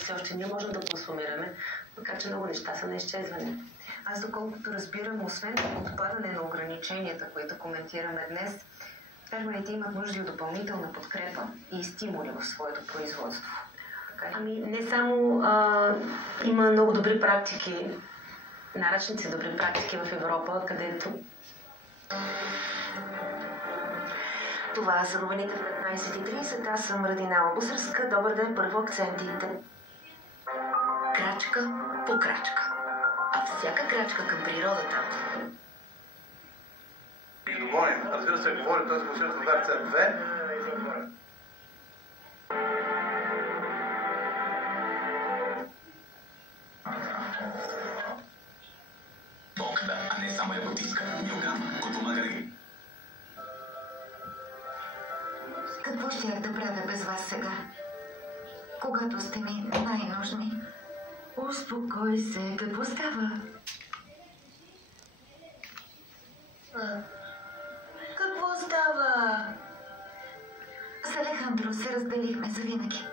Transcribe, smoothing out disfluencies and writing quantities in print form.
все още ние можем да консумираме, макар че много неща са на изчезване. Аз доколкото разбирам, освен отпадане на ограниченията, които коментираме днес, фермерите имат нужда от допълнителна подкрепа и стимули в своето производство. Ами не само има много добри практики, наръчници добри практики в Европа, където... Това са новините в 15:30. Аз съм Радинала Бусърска. Добър ден, първо акцентите. Крачка по крачка. А всяка крачка към природата. Говорим. Разбира се, говорим, т.е. гласуваме стандарт C2. Бог да, а не само я потиска. Йоган, го помага ли? Какво щях да правя без вас сега? Когато сте ми най-нужни. Успокой се, какво става? Какво става? С Алехандро се разделихме завинаги.